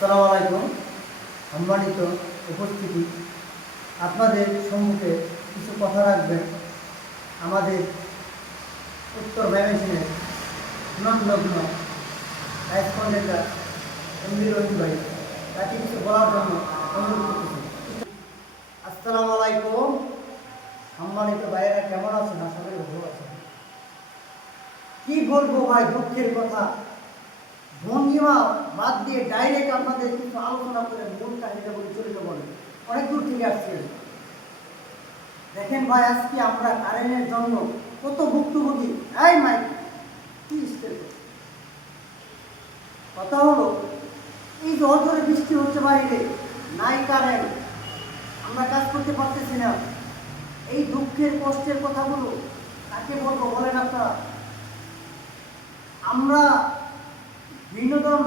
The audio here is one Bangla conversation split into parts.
আসসালামু আলাইকুম। সম্মানিত উপস্থিতি, আপনাদের সম্মুখে কিছু কথা রাখবেন আমাদের উত্তর ময়মনসিংহের সুনামলগ্ন রাইসকন্ডাক্টর এমডি রহিম ভাই, তাকে কিছু বলার জন্য অনুরোধ করতেছি। আসসালামু আলাইকুম। সম্মানিত ভাইয়েরা, কেমন আছেন? আশা করি ভালো আছেন। কি বলবো ভাই, দুঃখের কথা। ভঙ্গিমা বাদ দিয়ে ডাইরেক্ট আপনাদের কিছু আলোচনা করে মূল কাহিনীটা বলে চলে যাবো। অনেক দূর থেকে আসছি। দেখেন ভাই, আজকে আমরা কারেন্টের জন্য কত ভুক্তভোগী। এই মাইক কি স্টেপ, কথা হলো এই যে অজরে বৃষ্টি হচ্ছে, বাইরে নাই কারেন্ট, আমরা কাজ করতে পারতেছি না। এই দুঃখের কষ্টের কথাগুলো কাকে বলবো বলেন আপনারা? আমরা বিনোদন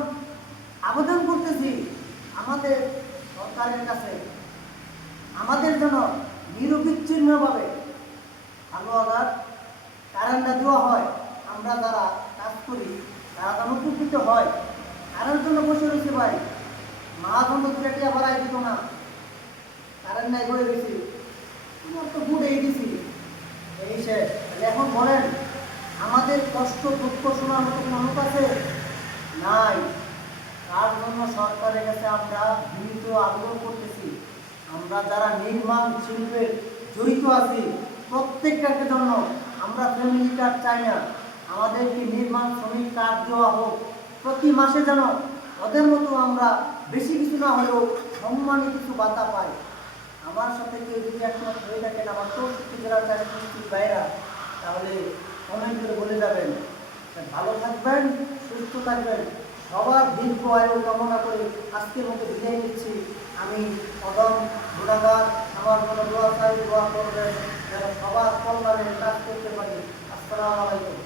আবেদন করতেছি আমাদের সরকারের কাছে, আমাদের জন্য নিরবিচ্ছিন্নভাবে ভালো আদার কারেন্টটা দেওয়া হয়। আমরা যারা কাজ করি তারা যেন উপকৃত হয়। কারেন্ট জন্য বসে রয়েছে ভাই, মহাজন্ড দুটা বাড়াই দিত না, কারেন্ট নাই বলে গেছি, তোমার তো বুড়েই দিছি, এই শেষ। এখন বলেন, আমাদের কষ্ট দুঃখ শোনার মতো মানুষ আছে? নাই। তার জন্য সরকারের কাছে আমরা বিনীত আবেদন করতেছি, আমরা যারা নির্মাণ শিল্পের জড়িত আছি প্রত্যেকটার জন্য আমরা ফ্যামিলি কার্ড চাই না, আমাদেরকে নির্মাণ শ্রমিক কার্ড দেওয়া হোক। প্রতি মাসে যেন ওদের মতো আমরা বেশি কিছু না হলেও সম্মানী কিছু ভাতা পাই। আমার সাথে কেউ যদি একমত হয়ে থাকেন, আমার 64 জেলার চাকরি বাইরা, তাহলে কমেন্ট করে বলে যাবেন। ভালো থাকবেন, সুস্থ থাকবেন, সবার দীর্ঘ আয়ু কামনা করে আজকের মতো বিদায় নিচ্ছি। আমি কদম গুণাগার, আমার কোনো দোয়া চাই, দোয়া করবেন যেন সবার কল্যাণে কাজ করতে পারি। আসসালামু আলাইকুম।